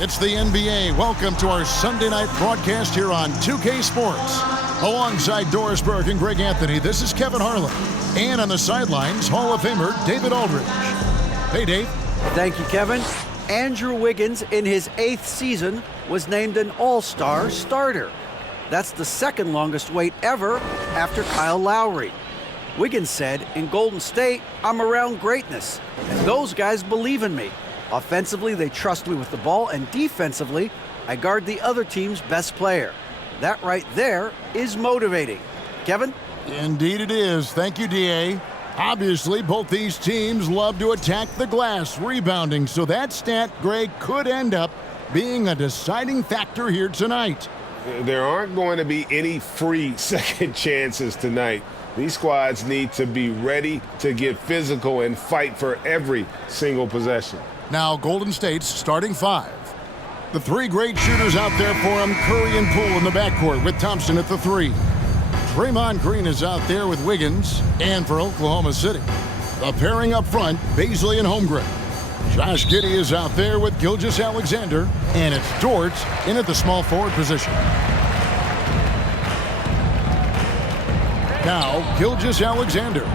It's the NBA. Welcome to our Sunday night broadcast here on 2K Sports. Alongside Doris Burke and Greg Anthony, this is Kevin Harlan. And on the sidelines, Hall of Famer David Aldridge. Hey, Dave. Thank you, Kevin. Andrew Wiggins, in his 8th season, was named an All-Star starter. That's the second longest wait ever after Kyle Lowry. Wiggins said, "In Golden State, I'm around greatness, and those guys believe in me. Offensively, they trust me with the ball, and defensively, I guard the other team's best player. That right there is motivating." Kevin? Indeed it is. Thank you, DA. Obviously, both these teams love to attack the glass, rebounding, so that stat, Greg, could end up being a deciding factor here tonight. There aren't going to be any free second chances tonight. These squads need to be ready to get physical and fight for every single possession. Now, Golden State's starting 5. The 3 great shooters out there for him, Curry and Poole in the backcourt with Thompson at the 3. Draymond Green is out there with Wiggins, and for Oklahoma City, the pairing up front, Bazley and Holmgren. Josh Giddey is out there with Gilgeous-Alexander, and it's Dort in at the small forward position. Now, Gilgeous-Alexander.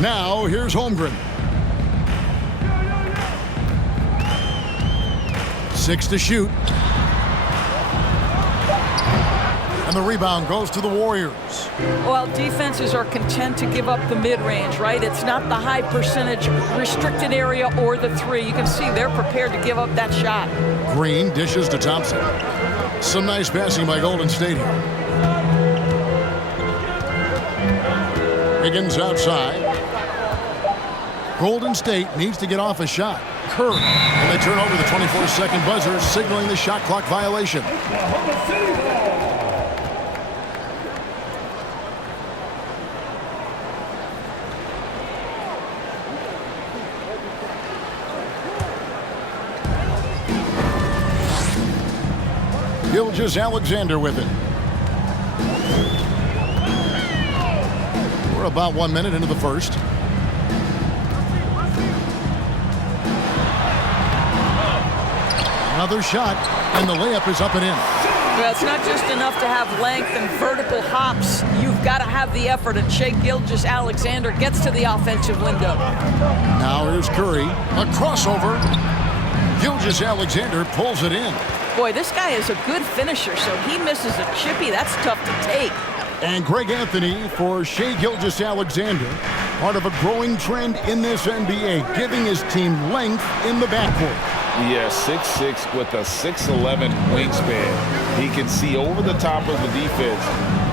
Now, here's Holmgren. 6 to shoot. And the rebound goes to the Warriors. Well, defenses are content to give up the mid-range, right? It's not the high percentage restricted area or the 3. You can see they're prepared to give up that shot. Green dishes to Thompson. Some nice passing by Golden State here. Wiggins outside. Golden State needs to get off a shot. Curry. And they turn over the 24-second buzzer, signaling the shot clock violation. Gilgeous-Alexander with it. We're about 1 minute into the first. Another shot, and the layup is up and in. Well, it's not just enough to have length and vertical hops. You've got to have the effort, and Shai Gilgeous-Alexander gets to the offensive window. Now here's Curry. A crossover. Gilgeous-Alexander pulls it in. Boy, this guy is a good finisher, so he misses a chippy. That's tough to take. And Greg Anthony for Shai Gilgeous-Alexander, part of a growing trend in this NBA, giving his team length in the backcourt. Yeah, 6'6" with a 6'11" wingspan. He can see over the top of the defense.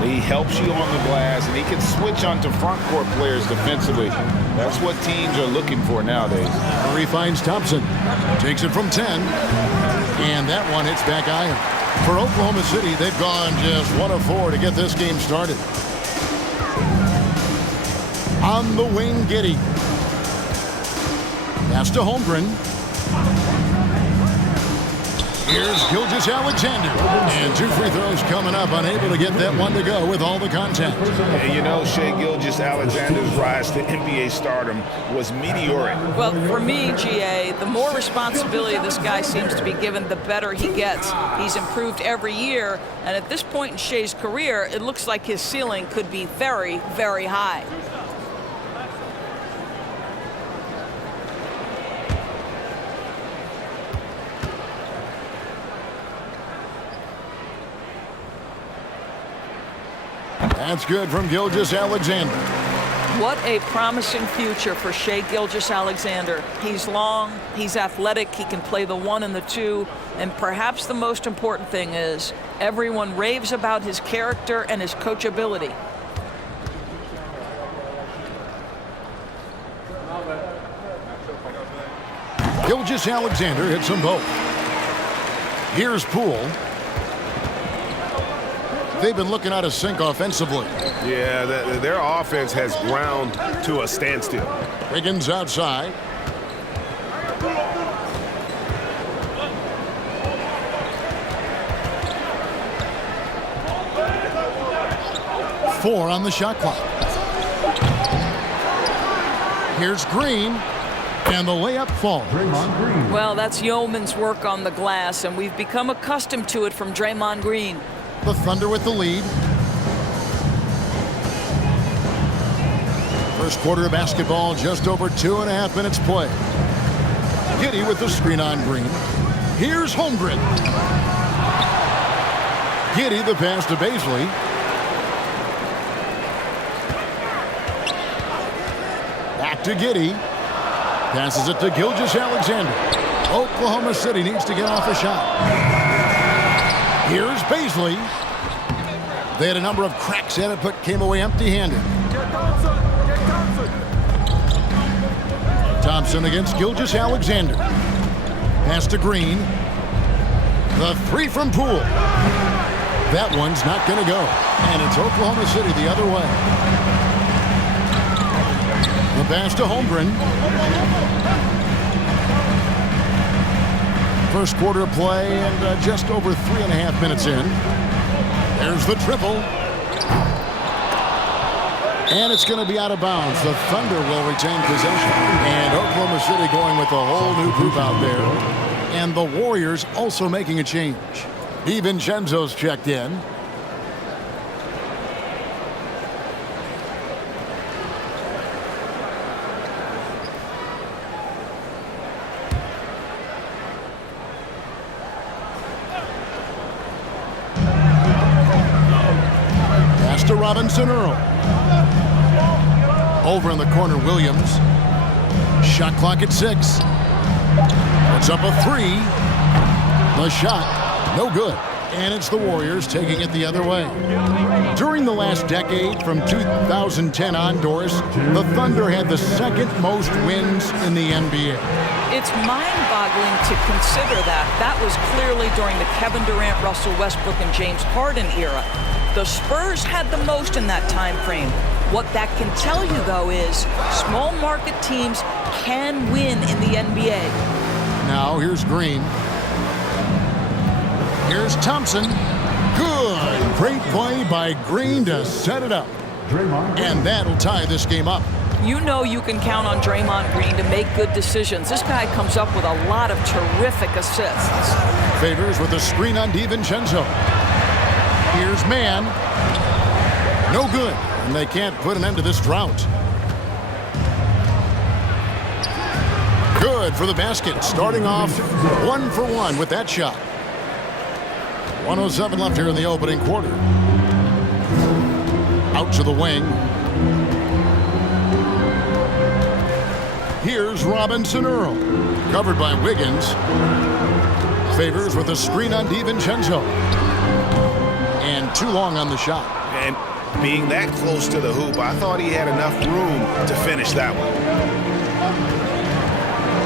He helps you on the glass, and he can switch onto front court players defensively. That's what teams are looking for nowadays. Curry finds Thompson. Takes it from 10. And that one hits back iron. For Oklahoma City, they've gone just 1 of 4 to get this game started. On the wing, Giddey. Pass to Holmgren. Here's Gilgeous-Alexander. And 2 free throws coming up, unable to get that one to go with all the contact. And you know, Shai Gilgeous-Alexander's rise to NBA stardom was meteoric. Well, for me, GA, the more responsibility this guy seems to be given, the better he gets. He's improved every year, and at this point in Shai's career, it looks like his ceiling could be very, very high. That's good from Gilgeous-Alexander. What a promising future for Shai Gilgeous-Alexander. He's long, he's athletic, he can play the 1 and the 2, and perhaps the most important thing is everyone raves about his character and his coachability. Gilgeous-Alexander hits them both. Here's Poole. They've been looking out of sync offensively. Yeah, their offense has ground to a standstill. Wiggins outside. 4 on the shot clock. Here's Green, and the layup falls. Well, that's yeoman's work on the glass, and we've become accustomed to it from Draymond Green. The Thunder with the lead. First quarter of basketball, just over 2.5 minutes play. Giddey with the screen on Green. Here's Holmgren. Giddey the pass to Baisley. Back to Giddey. Passes it to Gilgeous-Alexander. Oklahoma City needs to get off a shot. Here's Baisley. They had a number of cracks at it, but came away empty-handed. Thompson against Gilgeous-Alexander. Pass to Green. The 3 from Poole. That one's not going to go. And it's Oklahoma City the other way. The pass to Holmgren. First quarter of play and just over 3.5 minutes in. There's the triple. And it's going to be out of bounds. The Thunder will retain possession. And Oklahoma City going with a whole new group out there. And the Warriors also making a change. DiVincenzo's checked in. Pass to Robinson Earl. Over in the corner, Williams. Shot clock at 6. It's up a 3. The shot, no good. And it's the Warriors taking it the other way. During the last decade, from 2010 on, Doris, the Thunder had the second most wins in the NBA. It's mind-boggling to consider that. That was clearly during the Kevin Durant, Russell Westbrook, and James Harden era. The Spurs had the most in that time frame. What that can tell you, though, is small market teams can win in the NBA. Now here's Green. Here's Thompson. Good. Great play by Green to set it up. And that'll tie this game up. You know you can count on Draymond Green to make good decisions. This guy comes up with a lot of terrific assists. Favors with a screen on DiVincenzo. Here's Mann. No good. And they can't put an end to this drought. Good for the basket. Starting off 1 for 1 with that shot. 1:07 left here in the opening quarter. Out to the wing. Here's Robinson Earl. Covered by Wiggins. Favors with a screen on DiVincenzo. And too long on the shot. And being that close to the hoop, I thought he had enough room to finish that one.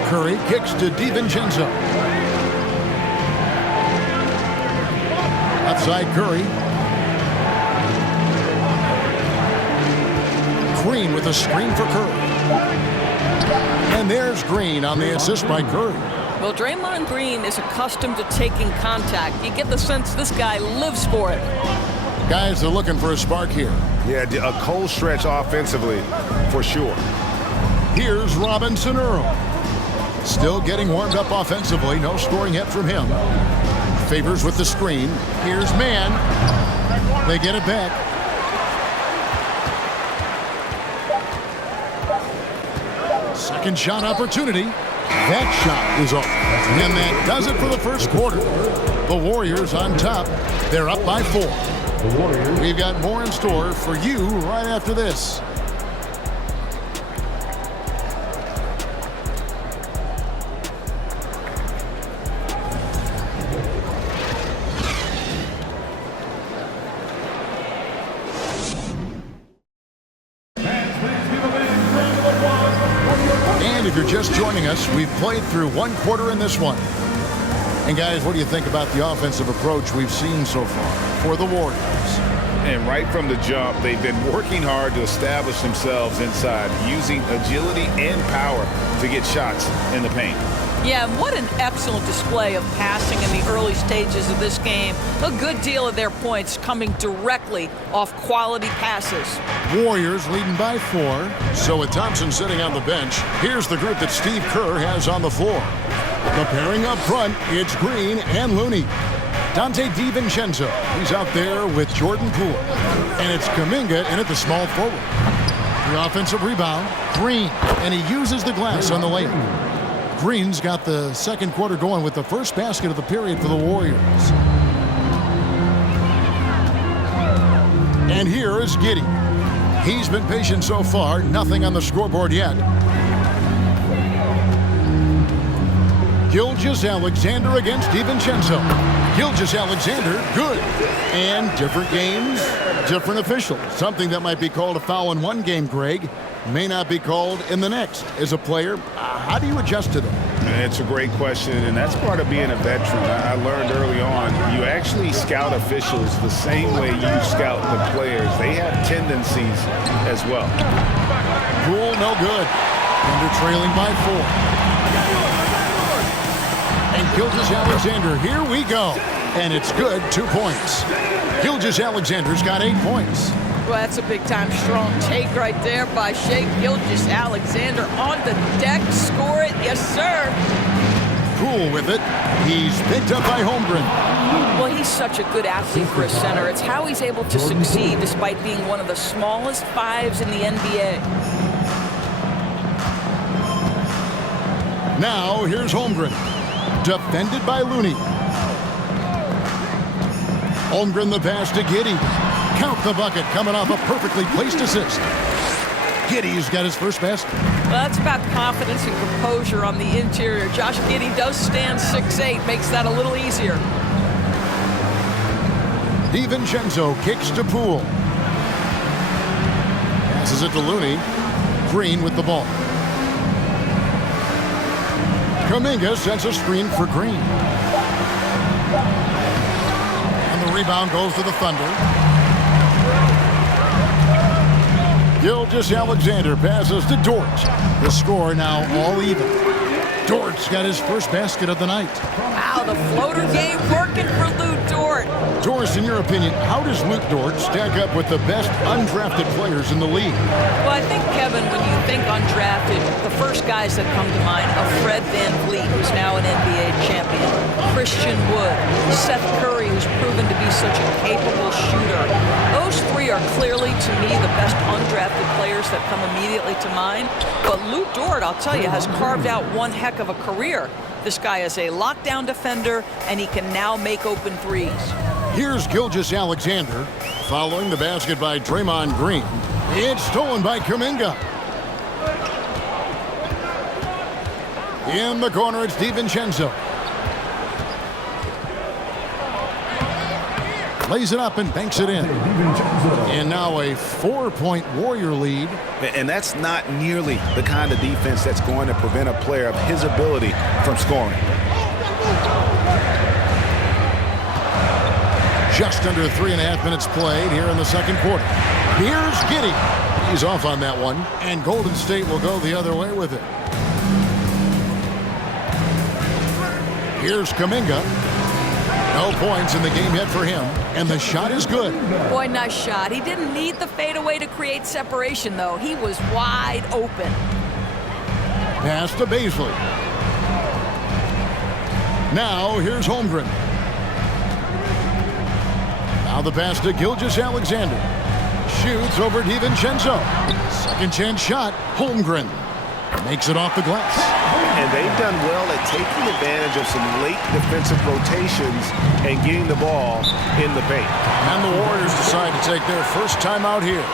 Curry kicks to DiVincenzo. Outside Curry. Green with a screen for Curry. And there's Green on the assist by Curry. Well, Draymond Green is accustomed to taking contact. You get the sense this guy lives for it. Guys are looking for a spark here. Yeah, a cold stretch offensively, for sure. Here's Robinson Earl. Still getting warmed up offensively. No scoring hit from him. Favors with the screen. Here's Mann. They get it back. Second shot opportunity. That shot is off. And that does it for the first quarter. The Warriors on top. They're up by 4. We've got more in store for you right after this. And if you're just joining us, we've played through 1 quarter in this one. And guys, what do you think about the offensive approach we've seen so far for the Warriors? And right from the jump, they've been working hard to establish themselves inside, using agility and power to get shots in the paint. Yeah, and what an excellent display of passing in the early stages of this game. A good deal of their points coming directly off quality passes. Warriors leading by 4. So with Thompson sitting on the bench, here's the group that Steve Kerr has on the floor. The pairing up front, it's Green and Looney. Dante DiVincenzo, he's out there with Jordan Poole. And it's Kuminga in at the small forward. The offensive rebound, Green, and he uses the glass on the layup. Green's got the second quarter going with the first basket of the period for the Warriors. And here is Giddey. He's been patient so far, nothing on the scoreboard yet. Gilgeous-Alexander against DiVincenzo. Gilgeous-Alexander, good. And different games, different officials. Something that might be called a foul in one game, Greg, may not be called in the next. As a player, how do you adjust to that? It's a great question, and that's part of being a veteran. I learned early on, you actually scout officials the same way you scout the players. They have tendencies as well. Poole, no good. Thunder trailing by 4. And Gilgeous-Alexander, here we go. And it's good, 2 points. Gilgeous-Alexander's got 8 points. Well, that's a big-time strong take right there by Shai Gilgeous-Alexander on the deck. Score it, yes, sir. Poole with it. He's picked up by Holmgren. Well, he's such a good athlete for a center. It's how he's able to succeed despite being one of the smallest 5s in the NBA. Now, here's Holmgren. Defended by Looney. Holmgren the pass to Giddey. Count the bucket coming off a perfectly placed assist. Giddey's got his first basket. Well, that's about confidence and composure on the interior. Josh Giddey does stand 6'8", makes that a little easier. DiVincenzo kicks to Poole. Passes it to Looney. Green with the ball. Kuminga sets a screen for Green. And the rebound goes to the Thunder. Gilgeous-Alexander passes to Dort. The score now all even. Dort's got his first basket of the night. Wow, the floater game working for Lou Dort. Doris, in your opinion, how does Luke Dort stack up with the best undrafted players in the league? Well, I think, Kevin, when you think undrafted, the first guys that come to mind are Fred VanVleet, who's now an NBA champion, Christian Wood, Seth Curry, who's proven to be such a capable shooter. Those 3 are clearly, to me, the best undrafted players that come immediately to mind. But Lou Dort, I'll tell you, has carved out one heck of a career. This guy is a lockdown defender, and he can now make open threes. Here's Gilgeous-Alexander following the basket by Draymond Green. It's stolen by Kuminga. In the corner, it's DiVincenzo. Lays it up and banks it in. And now a 4-point Warrior lead. And that's not nearly the kind of defense that's going to prevent a player of his ability from scoring. Just under 3.5 minutes played here in the second quarter. Here's Giddey. He's off on that one. And Golden State will go the other way with it. Here's Kuminga. No points in the game yet for him. And the shot is good. Boy, nice shot. He didn't need the fadeaway to create separation, though. He was wide open. Pass to Bazley. Now here's Holmgren. Now the pass to Gilgeous-Alexander. Shoots over DiVincenzo. Second chance shot. Holmgren makes it off the glass. And they've done well at taking advantage of some late defensive rotations and getting the ball in the paint. And the Warriors decide to take their first timeout here.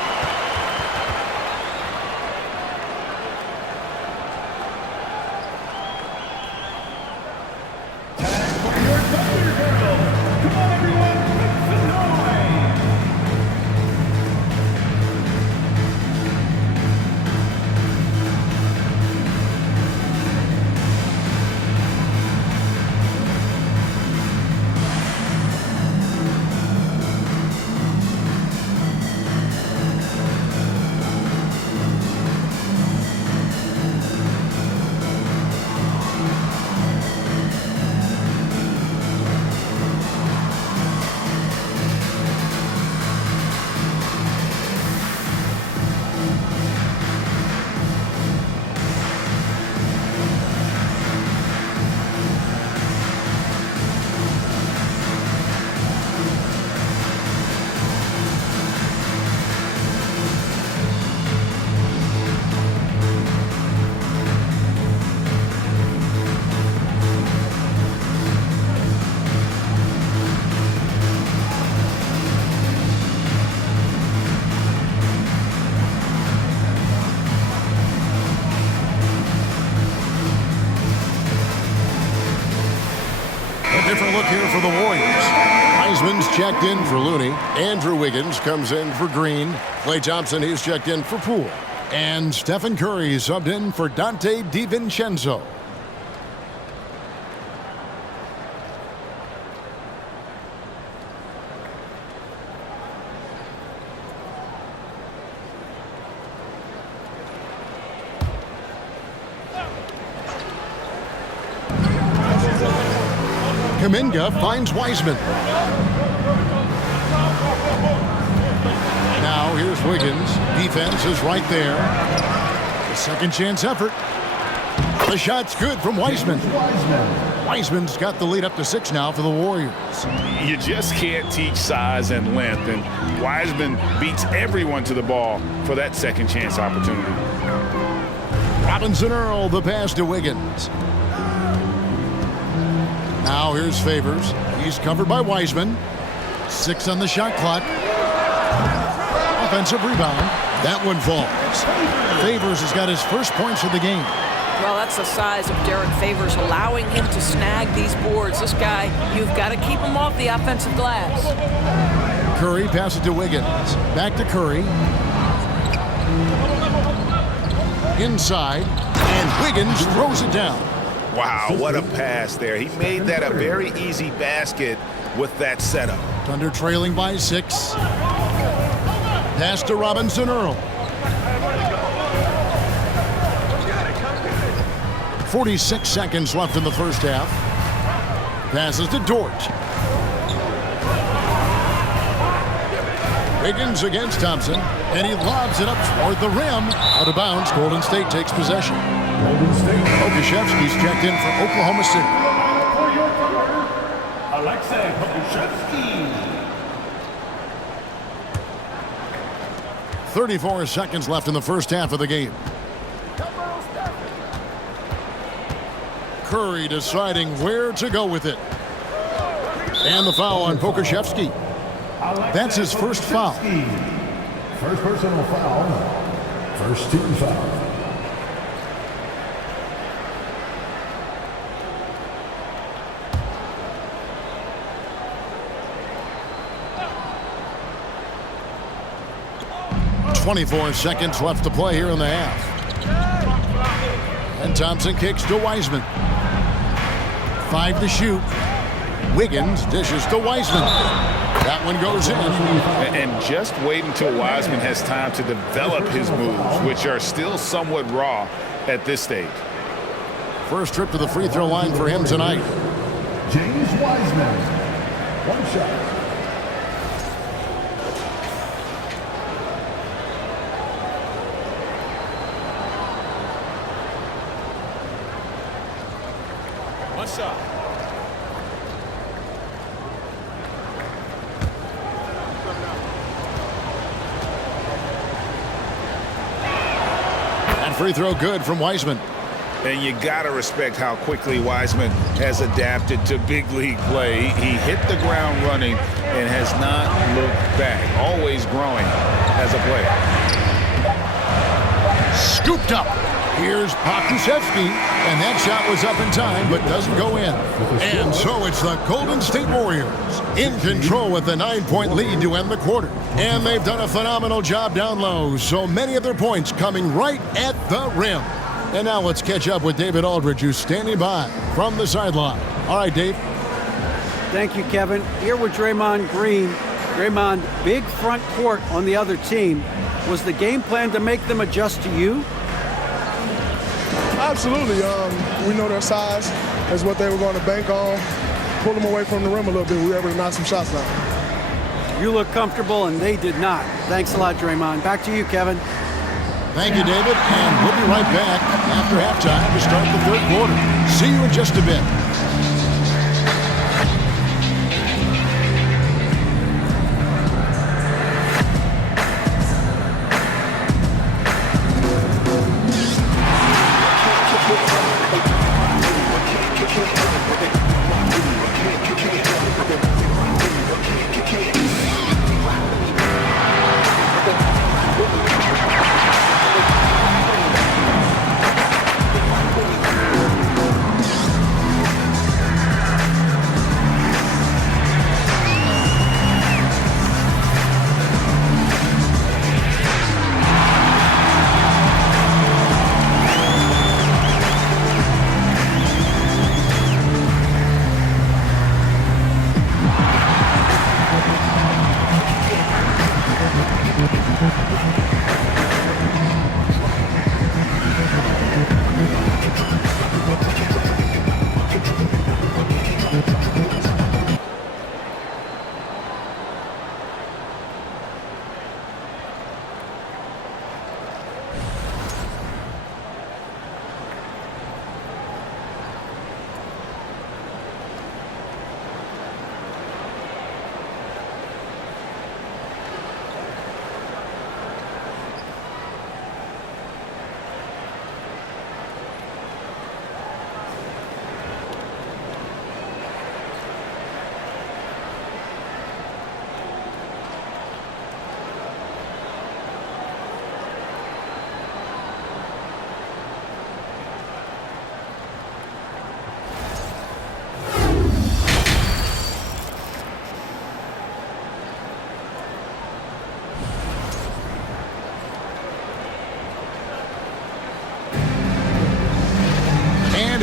for the Warriors. Wiseman's checked in for Looney. Andrew Wiggins comes in for Green. Klay Thompson, he's checked in for Poole. And Stephen Curry subbed in for Dante DiVincenzo. Kuminga finds Wiseman. Now here's Wiggins. Defense is right there. The second chance effort. The shot's good from Wiseman. Wiseman's got the lead up to 6 now for the Warriors. You just can't teach size and length, and Wiseman beats everyone to the ball for that second chance opportunity. Robinson Earl, the pass to Wiggins. Now here's Favors. He's covered by Wiseman. 6 on the shot clock. Offensive rebound. That one falls. Favors has got his first points of the game. Well, that's the size of Derek Favors, allowing him to snag these boards. This guy, you've got to keep him off the offensive glass. Curry passes to Wiggins. Back to Curry. Inside. And Wiggins throws it down. Wow, what a pass there. He made that a very easy basket with that setup. Thunder trailing by 6. Pass to Robinson Earl. 46 seconds left in the first half. Passes to Dort. Wiggins against Thompson, and he lobs it up toward the rim. Out of bounds, Golden State takes possession. Pokusevski's checked in for Oklahoma City. Alexei Pokusevski. 34 seconds left in the first half of the game. Curry deciding where to go with it. And the foul on Pokusevski. That's his first foul. First personal foul. First team foul. .24 seconds left to play here in the half. And Thompson kicks to Wiseman. 5 to shoot. Wiggins dishes to Wiseman. That one goes in. And just wait until Wiseman has time to develop his moves, which are still somewhat raw at this stage. First trip to the free throw line for him tonight. James Wiseman. One shot. One shot. And free throw good from Wiseman. And you got to respect how quickly Wiseman has adapted to big league play. He hit the ground running and has not looked back, always growing as a player. Scooped up. Here's Pokusevski, and that shot was up in time, but doesn't go in. And so it's the Golden State Warriors in control with the 9-point lead to end the quarter. And they've done a phenomenal job down low, so many of their points coming right at the rim. And now let's catch up with David Aldridge, who's standing by from the sideline. All right, Dave. Thank you, Kevin. Here with Draymond Green. Draymond, big front court on the other team. Was the game plan to make them adjust to you? Absolutely. We know their size is what they were going to bank on. Pull them away from the rim a little bit. We were able to knock some shots down. You look comfortable, and they did not. Thanks a lot, Draymond. Back to you, Kevin. Thank you, David. And we'll be right back after halftime to start the third quarter. See you in just a bit.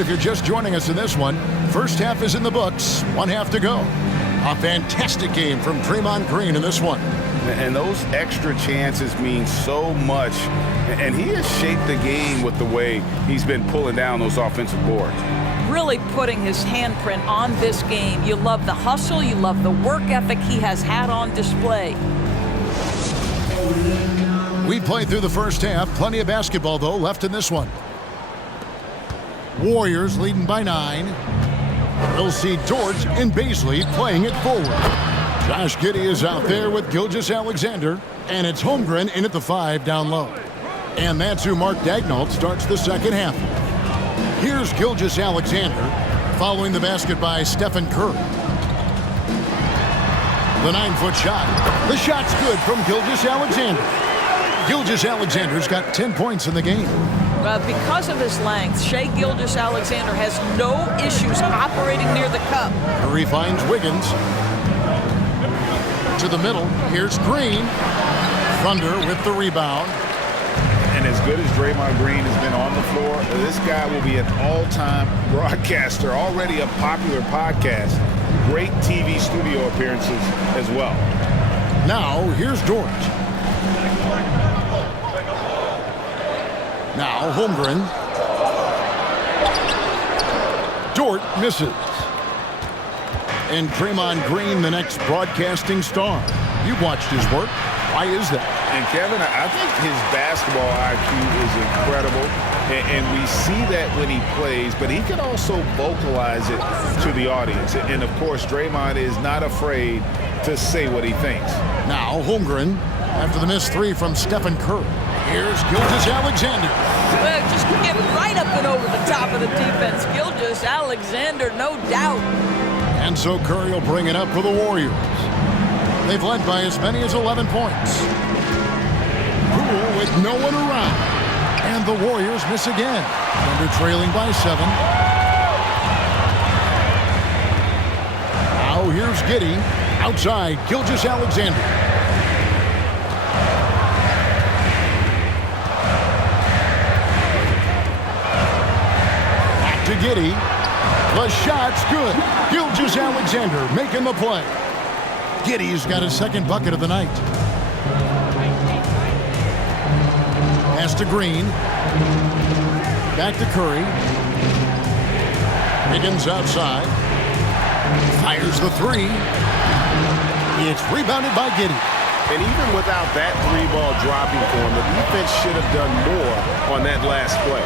if you're just joining us in this one, first half is in the books, one half to go. A fantastic game from Draymond Green in this one. And those extra chances mean so much. And he has shaped the game with the way he's been pulling down those offensive boards. Really putting his handprint on this game. You love the hustle, you love the work ethic he has had on display. We played through the first half. Plenty of basketball, though, left in this one. Warriors leading by 9. We'll see Dort and Bazley playing it forward. Josh Giddey is out there with Gilgeous-Alexander, and it's Holmgren in at the 5 down low. And that's who Mark Daigneault starts the second half. Here's Gilgeous-Alexander, following the basket by Stephen Curry. The 9-foot shot. The shot's good from Gilgeous-Alexander. Gilgeous-Alexander's got 10 points in the game. Because of his length, Shai Gilgeous-Alexander has no issues operating near the cup. Curry finds Wiggins. To the middle. Here's Green. Thunder with the rebound. And as good as Draymond Green has been on the floor, this guy will be an all-time broadcaster, already a popular podcast. Great TV studio appearances as well. Now, here's Dort. Now, Holmgren. Dort misses. And Draymond Green, the next broadcasting star. You've watched his work. Why is that? And Kevin, I think his basketball IQ is incredible. And we see that when he plays, but he can also vocalize it to the audience. And of course, Draymond is not afraid to say what he thinks. Now, Holmgren, after the missed 3 from Stephen Curry. Here's Gilgeous-Alexander. Well, just get right up and over the top of the defense. Gilgeous-Alexander, no doubt. And so Curry will bring it up for the Warriors. They've led by as many as 11 points. Poole with no one around. And the Warriors miss again. Thunder trailing by 7. Now here's Giddey. Outside, Gilgeous-Alexander. To Giddey. The shot's good. Gilgeous-Alexander making the play. Giddey's got his second bucket of the night. Pass to Green. Back to Curry. Wiggins outside. Fires the 3. It's rebounded by Giddey. And even without that 3-ball dropping for him, the defense should have done more on that last play.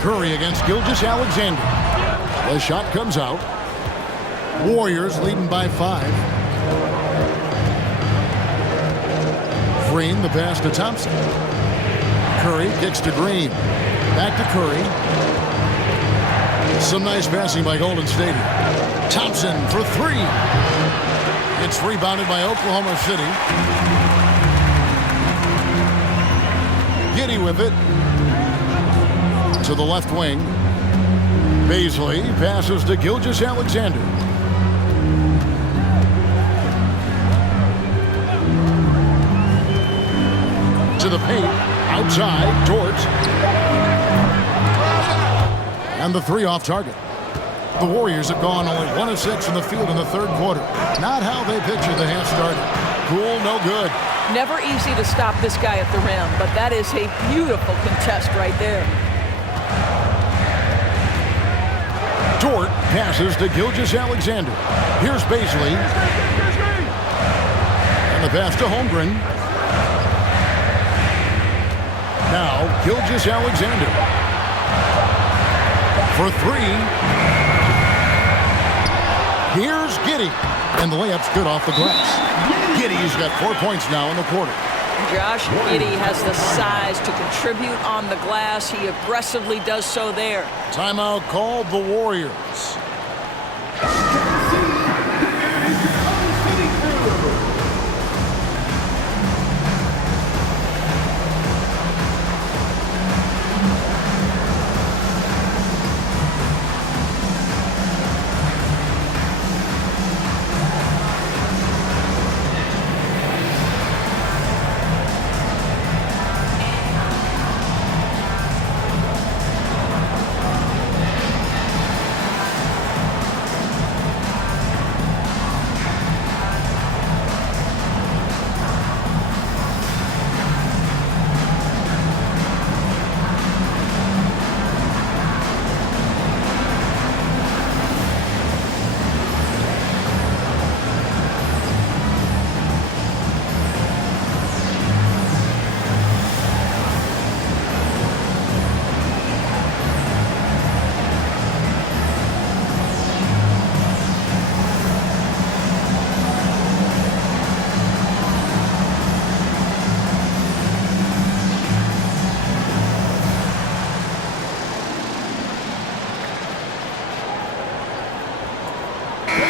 Curry against Gilgeous-Alexander. The shot comes out. Warriors leading by 5. Green, the pass to Thompson. Curry kicks to Green. Back to Curry. Some nice passing by Golden State. Thompson for 3. It's rebounded by Oklahoma City. Giddey with it. To the left wing. Bazley passes to Gilgeous-Alexander. To the paint. Outside. Dort. And the 3 off target. The Warriors have gone only 1 of 6 in the field in the third quarter. Not how they pictured the half started. Poole, no good. Never easy to stop this guy at the rim, but that is a beautiful contest right there. Dort passes to Gilgeous-Alexander. Here's Bazley. And the pass to Holmgren. Now, Gilgeous-Alexander. For 3. Here's Giddey. And the layup's good off the glass. Giddey's got 4 points now in the quarter. Josh Giddey has the size to contribute on the glass. He aggressively does so there. Timeout called the Warriors.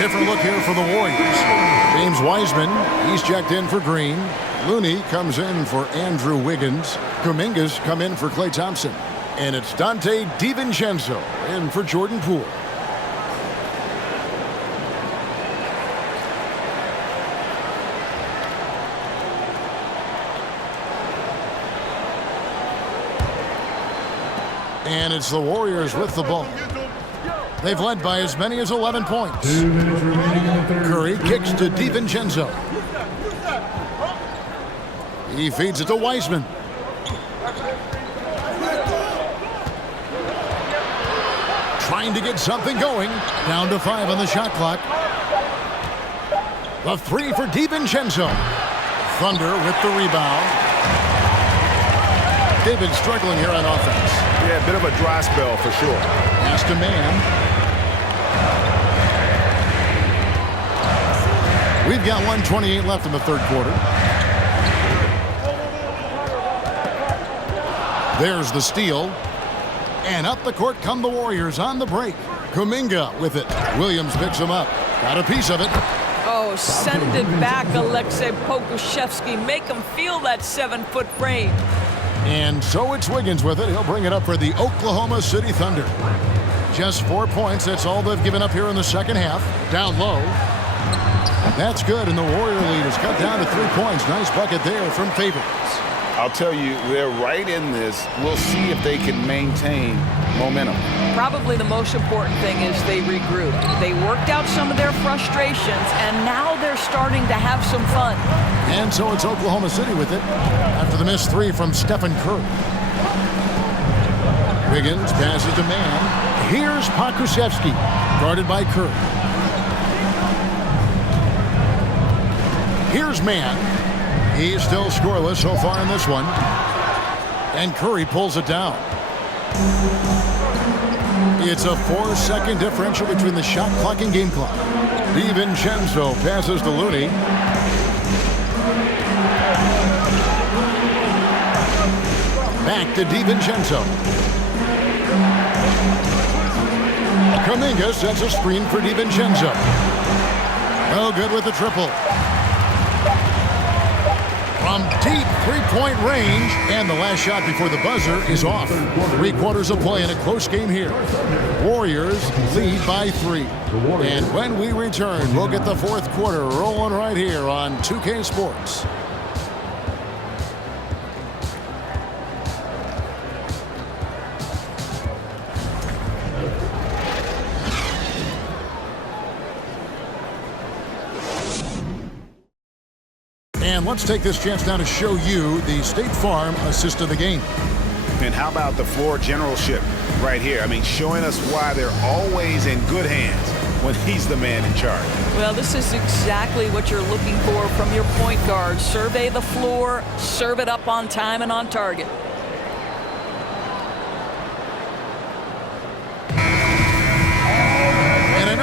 Different look here for the Warriors. James Wiseman, he's checked in for Green. Looney comes in for Andrew Wiggins. Kuminga's come in for Klay Thompson. And it's Dante DiVincenzo in for Jordan Poole. And it's the Warriors with the ball. They've led by as many as 11 points. 2 minutes remaining in the third. Curry kicks to DiVincenzo. He feeds it to Wiseman. Trying to get something going. Down to 5 on the shot clock. The 3 for DiVincenzo. Thunder with the rebound. David struggling here on offense. Yeah, a bit of a dry spell for sure. Pass to Man. We've got 1:28 left in the third quarter. There's the steal. And up the court come the Warriors on the break. Kuminga with it. Williams picks him up. Got a piece of it. Oh, send it back, Aleksej Pokusevski. Make him feel that 7-foot frame. And so it's Wiggins with it. He'll bring it up for the Oklahoma City Thunder. Just 4 points. That's all they've given up here in the second half. Down low. That's good, and the Warrior lead is cut down to 3 points. Nice bucket there from Favors. I'll tell you, they're right in this. We'll see if they can maintain momentum. Probably the most important thing is they regrouped. They worked out some of their frustrations, and now they're starting to have some fun. And so it's Oklahoma City with it after the missed 3 from Stephen Curry. Wiggins passes to Man. Here's Pokusevski, guarded by Curry. Here's Man. He's still scoreless so far in this one. And Curry pulls it down. It's a 4-second differential between the shot clock and game clock. DiVincenzo passes to Looney. Back to DiVincenzo. Kuminga sets a screen for DiVincenzo. Oh, good with the triple. From deep three-point range, and the last shot before the buzzer is off. 3 quarters of play in a close game here. Warriors lead by 3. And when we return, we'll get the fourth quarter rolling right here on 2K Sports. And let's take this chance now to show you the State Farm assist of the game. And how about the floor generalship right here? I mean, showing us why they're always in good hands when he's the man in charge. Well, this is exactly what you're looking for from your point guard. Survey the floor, serve it up on time and on target.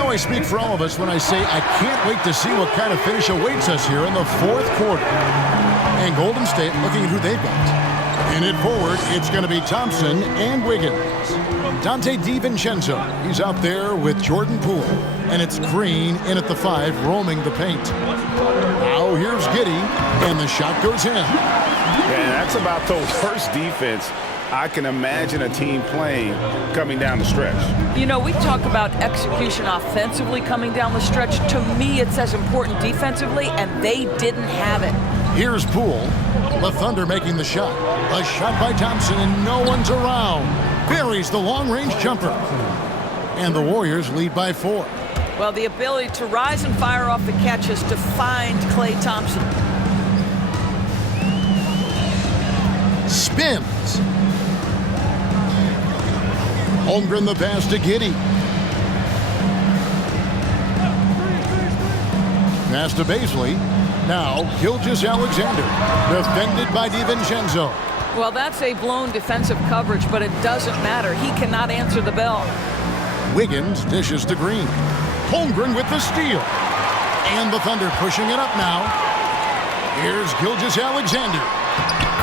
I speak for all of us when I say I can't wait to see what kind of finish awaits us here in the fourth quarter. And Golden State looking at who they've got. In it forward, it's going to be Thompson and Wiggins. Dante DiVincenzo, he's out there with Jordan Poole. And it's Green in at the 5, roaming the paint. Now here's Giddey, and the shot goes in. Man, that's about the worst defense I can imagine a team playing coming down the stretch. You know, we talk about execution offensively coming down the stretch. To me, it's as important defensively, and they didn't have it. Here's Poole. The Thunder making the shot. A shot by Thompson, and no one's around. Buries the long-range jumper. And the Warriors lead by 4. Well, the ability to rise and fire off the catch has defined Klay Thompson. Spins. Holmgren the pass to Giddey. Pass to Bazley. Now Gilgeous-Alexander. Defended by DiVincenzo. Well, that's a blown defensive coverage, but it doesn't matter. He cannot answer the bell. Wiggins dishes to Green. Holmgren with the steal. And the Thunder pushing it up now. Here's Gilgeous-Alexander.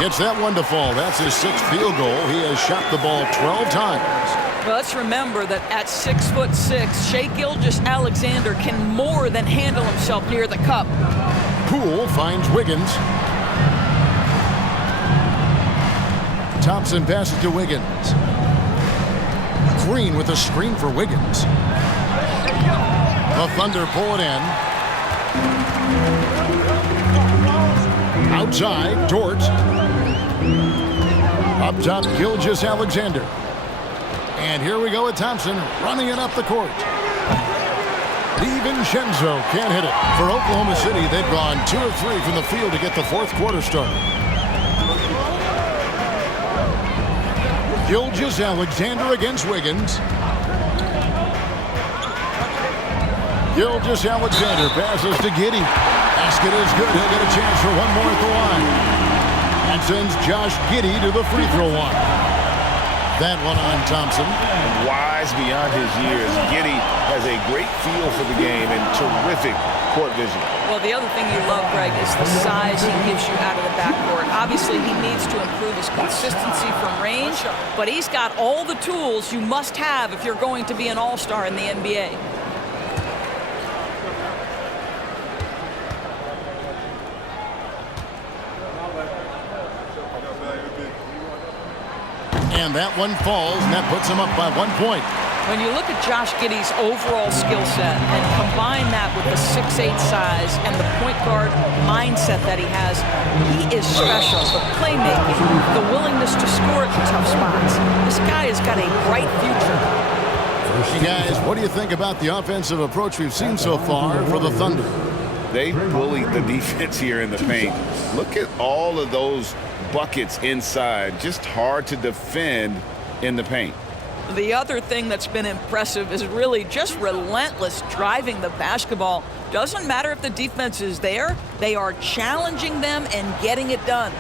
It's that one to fall. That's his 6th field goal. He has shot the ball 12 times. Well, let's remember that at 6'6", Shai Gilgeous-Alexander can more than handle himself near the cup. Poole finds Wiggins. Thompson passes to Wiggins. Green with a screen for Wiggins. The Thunder pull it in. Outside, Dort. Up top, Gilgeous-Alexander. And here we go with Thompson running it up the court. DiVincenzo can't hit it. For Oklahoma City, they've gone 2 of 3 from the field to get the fourth quarter started. Gilgeous-Alexander against Wiggins. Gilgeous-Alexander passes to Giddey. Basket is good. He'll get a chance for one more at the line. And sends Josh Giddey to the free throw line. That one on Thompson. Wise beyond his years, Giddey has a great feel for the game and terrific court vision. Well, the other thing you love, Greg, is the size he gives you out of the backcourt. Obviously, he needs to improve his consistency from range, but he's got all the tools you must have if you're going to be an all-star in the NBA. And that one falls, and that puts him up by 1 point. When you look at Josh Giddey's overall skill set and combine that with the 6'8" size and the point guard mindset that he has, he is special. The playmaking, the willingness to score at the tough spots. This guy has got a bright future. Hey guys, what do you think about the offensive approach we've seen so far for the Thunder? They bullied the defense here in the paint. Look at all of those buckets inside. Just hard to defend in the paint. The other thing that's been impressive is really just relentless driving the basketball. Doesn't matter if the defense is there, they are challenging them and getting it done.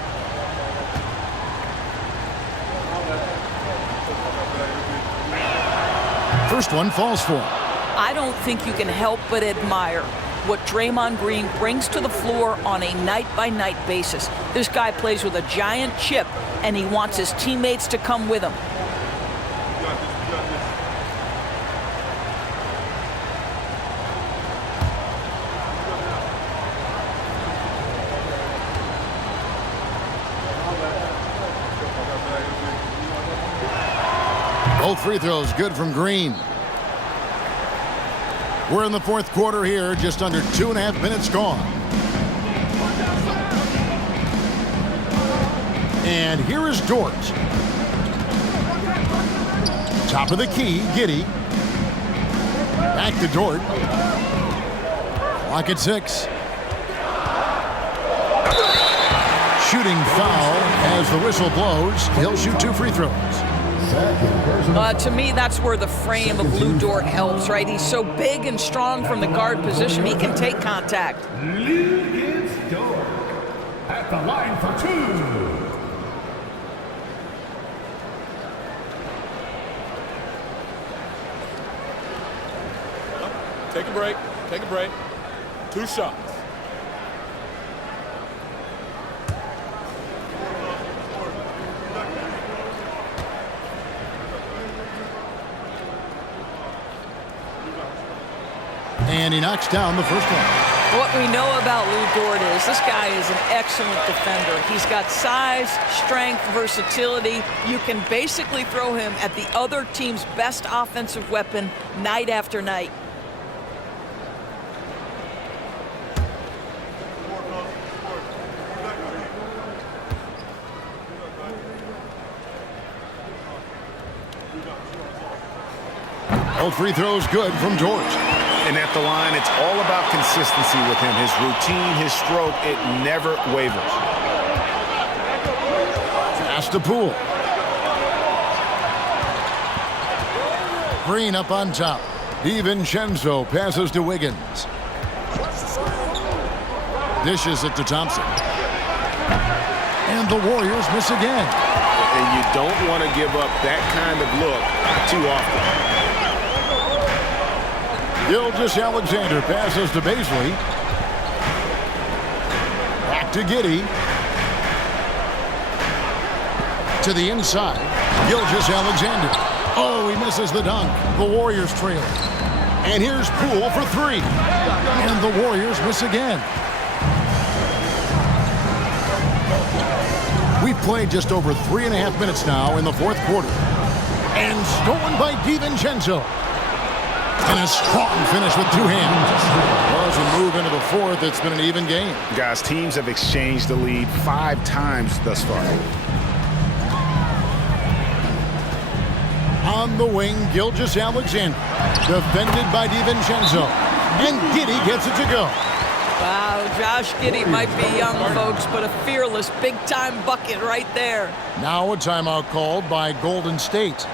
First one falls for him. I don't think you can help but admire what Draymond Green brings to the floor on a night-by-night basis. This guy plays with a giant chip, and he wants his teammates to come with him. Both free throws good from Green. We're in the fourth quarter here, just under 2.5 minutes gone. And here is Dort. Top of the key, Giddey. Back to Dort. Clock at 6. Shooting foul as the whistle blows. He'll shoot 2 free throws. To me, that's where the frame of Lou Dort helps, right? He's so big and strong from the guard position. He can take contact. Lou Dort at the line for 2. Take a break. Take a break. 2 shots. And he knocks down the first one. What we know about Lou Dort is this guy is an excellent defender. He's got size, strength, versatility. You can basically throw him at the other team's best offensive weapon night after night. Both free throws good from Dort. And at the line, it's all about consistency with him. His routine, his stroke, it never wavers. Pass to Poole. Green up on top. DiVincenzo passes to Wiggins. Dishes it to Thompson. And the Warriors miss again. And you don't want to give up that kind of look too often. Gilgeous-Alexander passes to Bazley. Back to Giddey. To the inside. Gilgeous-Alexander. Oh, he misses the dunk. The Warriors trail. And here's Poole for three. And the Warriors miss again. We've played just over 3.5 minutes now in the fourth quarter. And stolen by DiVincenzo. And a strong finish with two hands. Well, as we move into the fourth, it's been an even game. Guys, teams have exchanged the lead 5 times thus far. On the wing, Gilgeous-Alexander. Defended by DiVincenzo. And Giddey gets it to go. Wow, Josh Giddey might be young, folks, but a fearless big-time bucket right there. Now a timeout called by Golden State.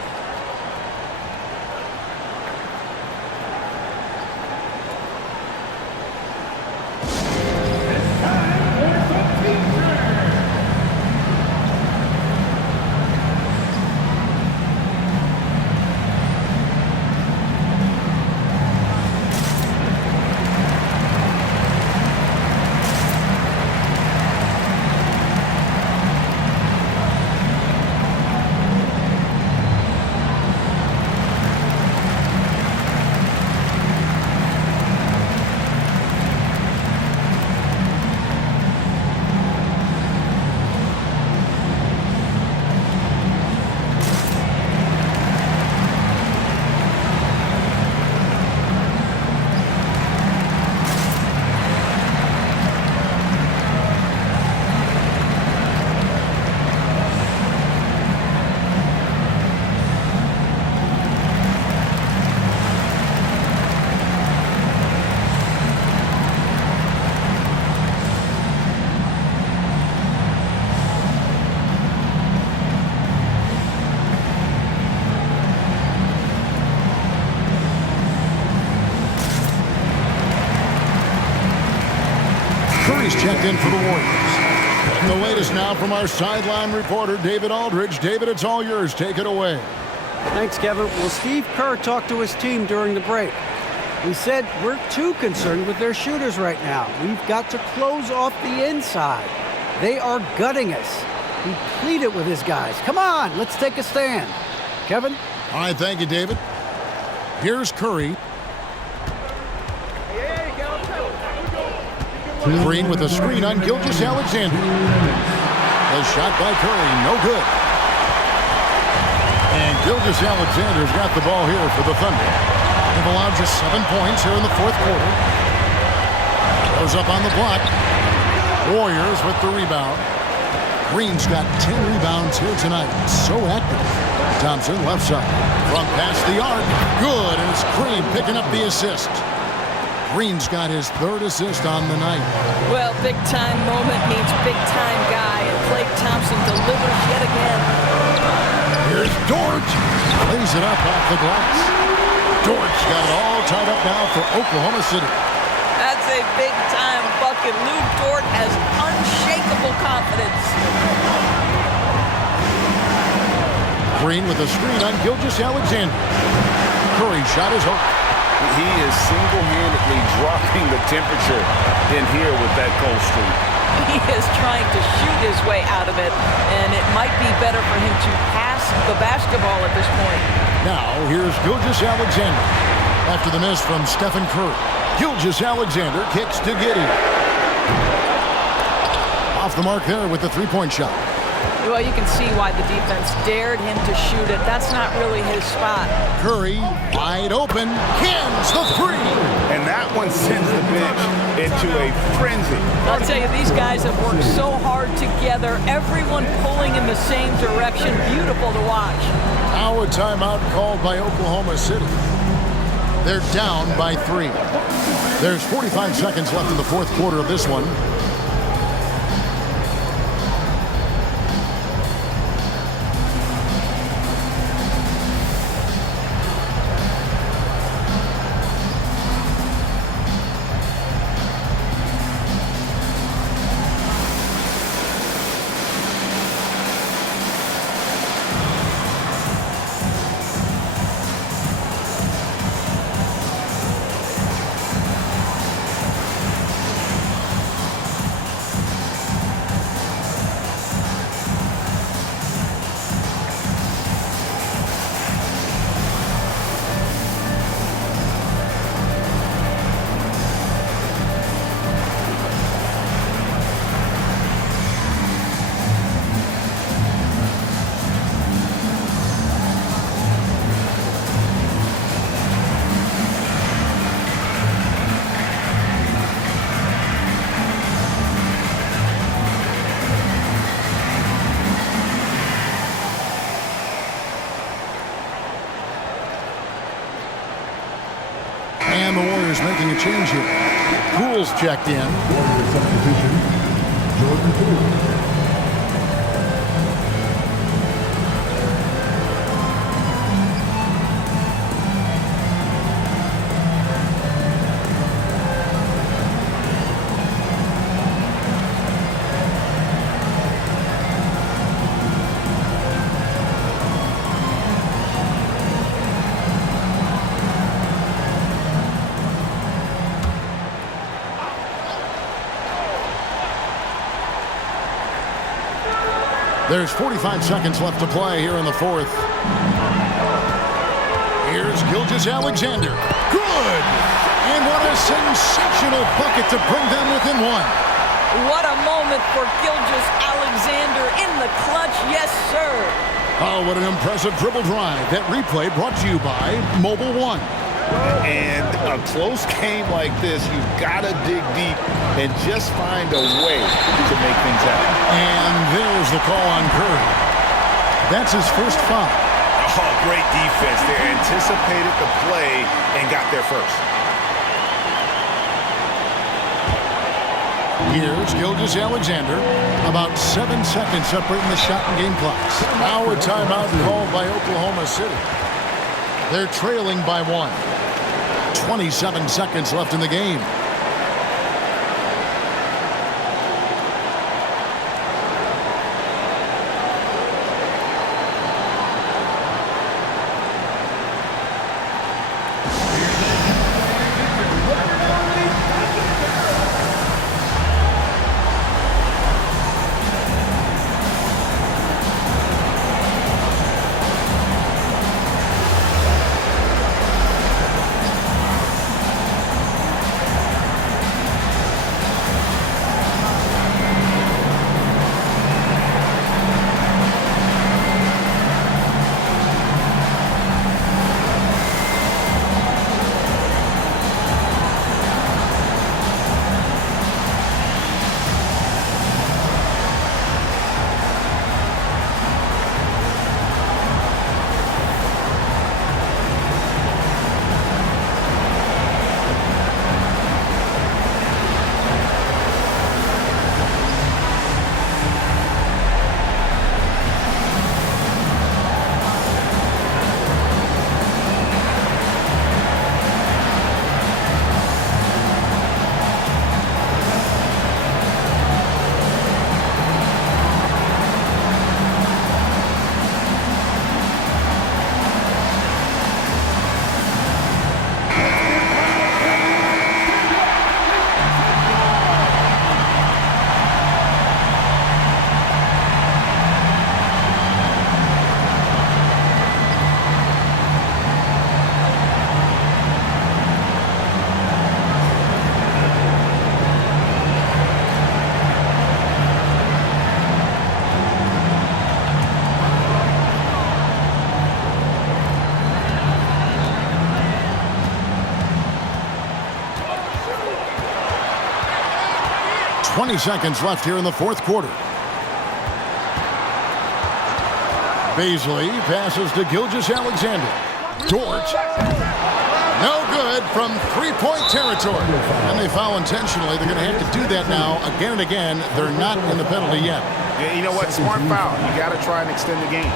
Checked in for the Warriors. And the latest now from our sideline reporter, David Aldridge. David, it's all yours. Take it away. Thanks, Kevin. Well, Steve Kerr talked to his team during the break. He said, we're too concerned with their shooters right now. We've got to close off the inside. They are gutting us. He pleaded with his guys. Come on, let's take a stand. Kevin? All right, thank you, David. Here's Curry. Green with a screen on Gilgeous-Alexander. A shot by Curry, no good. And Gilgeous-Alexander's got the ball here for the Thunder. They've allowed just 7 points here in the fourth quarter. Goes up on the block. Warriors with the rebound. Green's got 10 rebounds here tonight. So active. Thompson left side. Front past the arc. Good, and it's Green picking up the assist. Green's got his 3rd assist on the night. Well, big-time moment means big-time guy, and Klay Thompson delivers yet again. Here's Dort. Lays it up off the glass. Dort's got it all tied up now for Oklahoma City. That's a big-time bucket. Lou Dort has unshakable confidence. Green with a screen on Gilgeous-Alexander. Curry shot is hooked. He is single-handedly dropping the temperature in here with that cold streak. He is trying to shoot his way out of it, and it might be better for him to pass the basketball at this point. Now, here's Gilgeous-Alexander. After the miss from Stephen Curry, Gilgeous-Alexander kicks to Giddey. Off the mark there with the three-point shot. Well, you can see why the defense dared him to shoot it. That's not really his spot. Curry, wide open, cans the three. And that one sends the bench into a frenzy. I'll tell you, these guys have worked so hard together. Everyone pulling in the same direction. Beautiful to watch. Now a timeout called by Oklahoma City. They're down by 3. There's 45 seconds left in the fourth quarter of this one. Warriors making a change here. Poole's checked in. Warriors substitution, Jordan Poole. There's 45 seconds left to play here in the fourth. Here's Gilgeous-Alexander. Good! And what a sensational bucket to bring them within one. What a moment for Gilgeous-Alexander in the clutch. Yes, sir. Oh, what an impressive dribble drive. That replay brought to you by Mobile One. And a close game like this, you've got to dig deep and just find a way to make things happen. And there's the call on Curry. That's his first foul. Oh, great defense. They anticipated the play and got there first. Here's Gilgeous-Alexander. About 7 seconds separating the shot and game clocks. Now a timeout called by Oklahoma City. They're trailing by 1. 27 seconds left in the game. .20 seconds left here in the fourth quarter. Baisley passes to Gilgeous-Alexander. Dort. No good from three-point territory. And they foul intentionally. They're going to have to do that now again and again. They're not in the penalty yet. Yeah, you know what? Smart foul. You got to try and extend the game.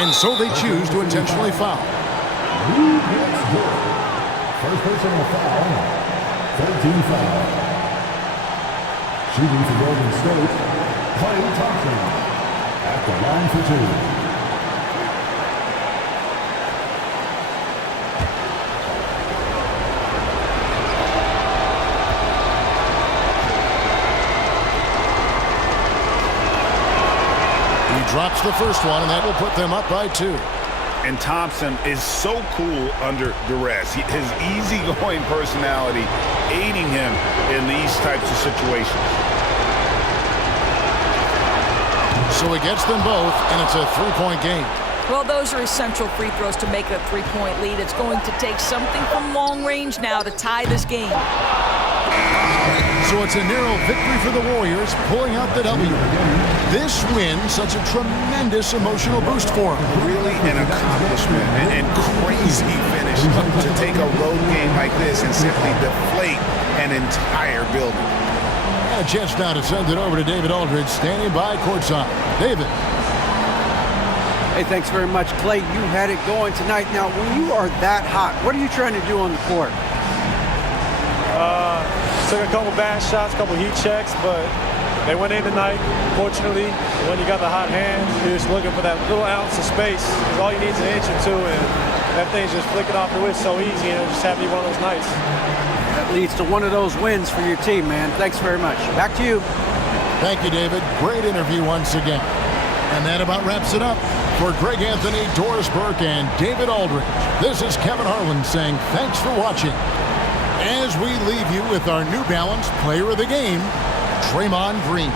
And so they choose to intentionally foul. Who gets Dort? First personal foul, 13 foul. Shooting for Golden State, Klay Thompson at the line for two. He drops the first one, and that will put them up by 2. And Thompson is so cool under duress. His easygoing personality aiding him in these types of situations. So he gets them both, and it's a three-point game. Well, those are essential free throws to make a three-point lead. It's going to take something from long range now to tie this game. So it's a narrow victory for the Warriors, pulling out the W. This win, such a tremendous emotional boost for them. Really an accomplishment and crazy finish to take a road game like this and simply deflate an entire building. A chance now to send it over to David Aldridge, standing by courtside. David. Hey, thanks very much, Clay. You had it going tonight. Now, when you are that hot, what are you trying to do on the court? Took a couple bad shots, a couple heat checks, but they went in tonight. Fortunately, when you got the hot hand, you're just looking for that little ounce of space. All you need is an inch or two, and that thing's just flicking off the wrist so easy, and just having one of those nights. That leads to one of those wins for your team, man. Thanks very much. Back to you. Thank you, David. Great interview once again. And that about wraps it up. For Greg Anthony, Doris Burke, and David Aldridge, this is Kevin Harlan saying thanks for watching. As we leave you with our New Balance Player of the Game, Draymond Green.